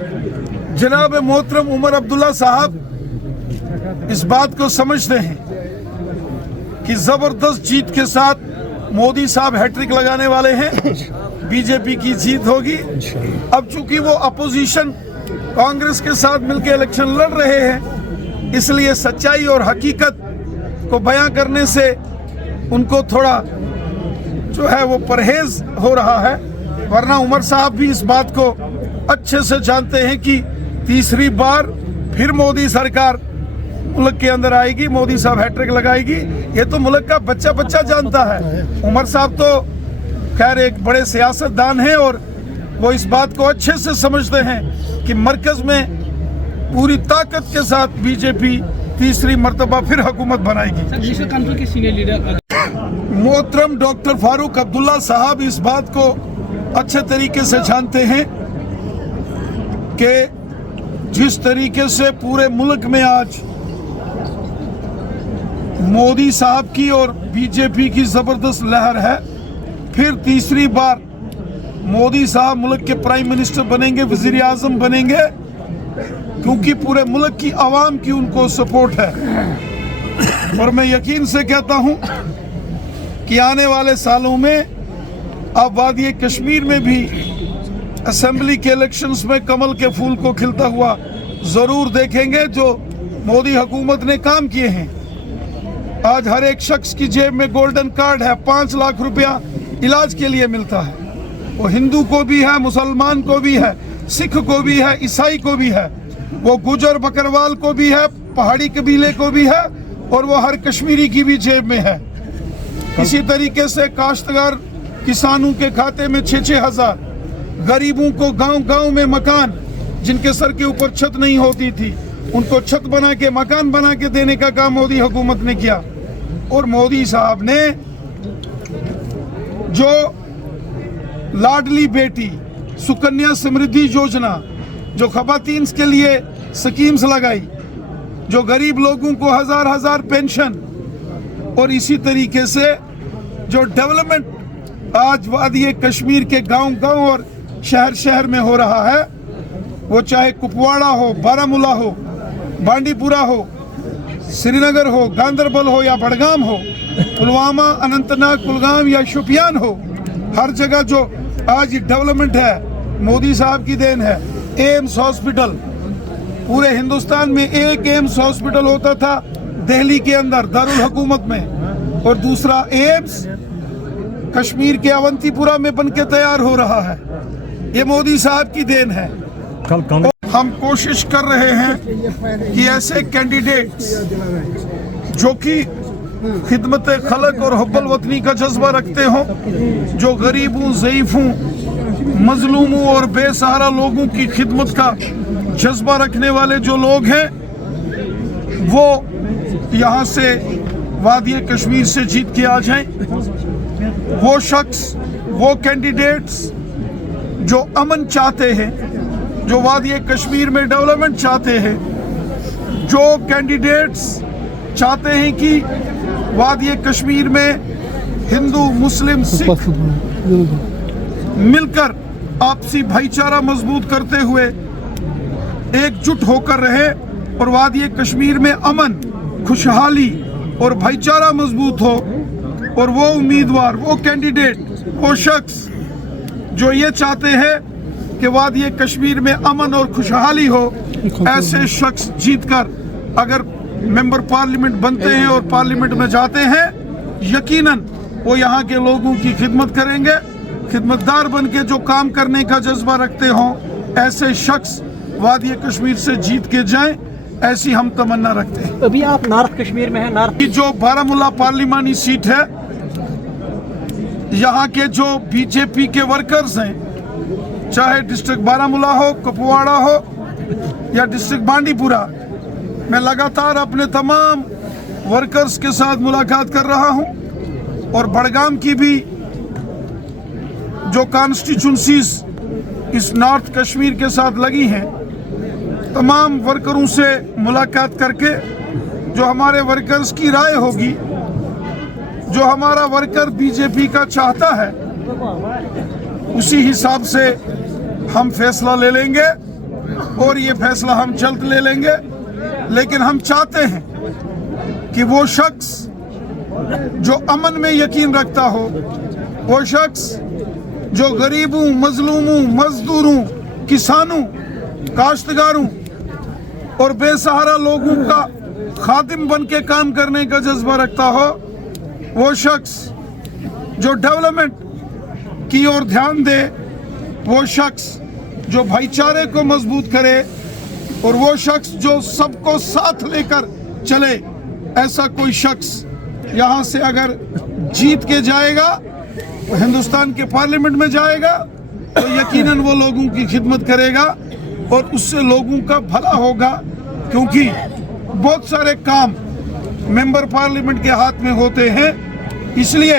जनाब मोहतरम उमर अब्दुल्ला साहब इस बात को समझते हैं कि जबरदस्त जीत के साथ मोदी साहब हैट्रिक लगाने वाले हैं, बीजेपी की जीत होगी। अब चूंकि वो अपोजिशन कांग्रेस के साथ मिलकर इलेक्शन लड़ रहे हैं, इसलिए सच्चाई और हकीकत को बयां करने से उनको थोड़ा जो है वो परहेज हो रहा है, वरना उमर साहब भी इस बात को अच्छे से जानते हैं कि तीसरी बार फिर मोदी सरकार मुल्क के अंदर आएगी, मोदी साहब हैट्रिक लगाएगी। ये तो मुल्क का बच्चा बच्चा जानता है। उमर साहब तो खैर एक बड़े सियासतदान हैं और वो इस बात को अच्छे से समझते हैं कि मरकज में पूरी ताकत के साथ बीजेपी तीसरी मर्तबा फिर हुकूमत बनाएगी। मोहतरम डॉक्टर फारूक अब्दुल्ला साहब इस बात को अच्छे तरीके से जानते हैं कि जिस तरीके से पूरे मुल्क में आज मोदी साहब की और बीजेपी की जबरदस्त लहर है, फिर तीसरी बार मोदी साहब मुल्क के प्राइम मिनिस्टर बनेंगे, वजीर आजम बनेंगे, क्योंकि पूरे मुल्क की आवाम की उनको सपोर्ट है। और मैं यकीन से कहता हूं कि आने वाले सालों में आप वादी कश्मीर में भी असेंबली के इलेक्शंस में कमल के फूल को खिलता हुआ जरूर देखेंगे, जो मोदी हुकूमत ने काम किए हैं। आज हर एक शख्स की जेब में गोल्डन कार्ड है, 5 लाख रुपया इलाज के लिए मिलता है। वो हिंदू को भी है, मुसलमान को भी है, सिख को भी है, ईसाई को भी है, वो गुजर बकरवाल को भी है, पहाड़ी कबीले को भी है, और वो हर कश्मीरी की भी जेब में है। इसी तरीके से काश्तकार किसानों के खाते में 6-6 हज़ार, गरीबों को गांव-गांव में मकान, जिनके सर के ऊपर छत नहीं होती थी, उनको छत बना के मकान बना के देने का काम मोदी हुकूमत ने किया। और मोदी साहब ने जो लाडली बेटी सुकन्या समृद्धि योजना, जो खवातीन के लिए स्कीम्स लगाई, जो गरीब लोगों को हजार पेंशन, और इसी तरीके से जो डेवलपमेंट आज वादी कश्मीर के गांव-गांव और शहर में हो रहा है, वो चाहे कुपवाड़ा हो, बारामूला हो, बांडीपुरा हो, श्रीनगर हो, गांदरबल हो या बड़गाम हो, पुलवामा, अनंतनाग, कुलगाम या शोपियान हो, हर जगह जो आज डेवलपमेंट है मोदी साहब की देन है। एम्स हॉस्पिटल, पूरे हिंदुस्तान में एक एम्स हॉस्पिटल होता था दिल्ली के अंदर दारुल हुकूमत में, और दूसरा एम्स कश्मीर के अवंतीपुरा में बनके तैयार हो रहा है। ये मोदी साहब की देन है। हम कोशिश कर रहे हैं कि ऐसे कैंडिडेट्स जो कि खिदमत खलक और हुब्बुल वतनी का जज्बा रखते हों, जो गरीबों, ज़ईफ़ों, मजलूमों और बेसहारा लोगों की खिदमत का जज्बा रखने वाले जो लोग हैं, वो यहाँ से वादी कश्मीर से जीत के आ जाएं। वो शख्स, वो कैंडिडेट्स जो अमन चाहते हैं, जो वादी कश्मीर में डेवलपमेंट चाहते हैं, जो कैंडिडेट्स चाहते हैं कि वादी कश्मीर में हिंदू, मुस्लिम, सिख मिलकर आपसी भाईचारा मजबूत करते हुए एकजुट होकर रहे और वादी कश्मीर में अमन, खुशहाली और भाईचारा मजबूत हो। और वो उम्मीदवार, वो कैंडिडेट, वो शख्स जो ये चाहते हैं कि वादी कश्मीर में अमन और खुशहाली हो, ऐसे शख्स जीतकर अगर मेंबर पार्लियामेंट बनते हैं और पार्लियामेंट में जाते हैं, यकीनन वो यहाँ के लोगों की खिदमत करेंगे। खिदमतदार बन के जो काम करने का जज्बा रखते हों, ऐसे शख्स वादी कश्मीर से जीत के जाएं, ऐसी हम तमन्ना रखते हैं। अभी आप नॉर्थ कश्मीर में हैं। नॉर्थ जो बारामूला पार्लिमानी सीट है, यहाँ के जो बीजेपी के वर्कर्स हैं, चाहे डिस्ट्रिक्ट बारामूला हो, कुपवाड़ा हो या डिस्ट्रिक्ट बांडीपुरा, मैं लगातार अपने तमाम वर्कर्स के साथ मुलाकात कर रहा हूँ। और बड़गाम की भी जो कॉन्स्टिट्यूंसीज इस नॉर्थ कश्मीर के साथ लगी हैं, तमाम वर्करों से मुलाकात करके जो हमारे वर्कर्स की राय होगी, जो हमारा वर्कर बीजेपी का चाहता है, उसी हिसाब से हम फैसला ले लेंगे। اور یہ فیصلہ ہم جلد لے لیں گے، لیکن ہم چاہتے ہیں کہ وہ شخص جو امن میں یقین رکھتا ہو، وہ شخص جو غریبوں، مظلوموں، مزدوروں، کسانوں، کاشتکاروں اور بے سہارا لوگوں کا خادم بن کے کام کرنے کا جذبہ رکھتا ہو، وہ شخص جو ڈیولپمنٹ کی اور دھیان دے، وہ شخص جو بھائی چارے کو مضبوط کرے، اور وہ شخص جو سب کو ساتھ لے کر چلے، ایسا کوئی شخص یہاں سے اگر جیت کے جائے گا، ہندوستان کے پارلیمنٹ میں جائے گا، تو یقیناً وہ لوگوں کی خدمت کرے گا اور اس سے لوگوں کا بھلا ہوگا، کیونکہ بہت سارے کام ممبر پارلیمنٹ کے ہاتھ میں ہوتے ہیں۔ اس لیے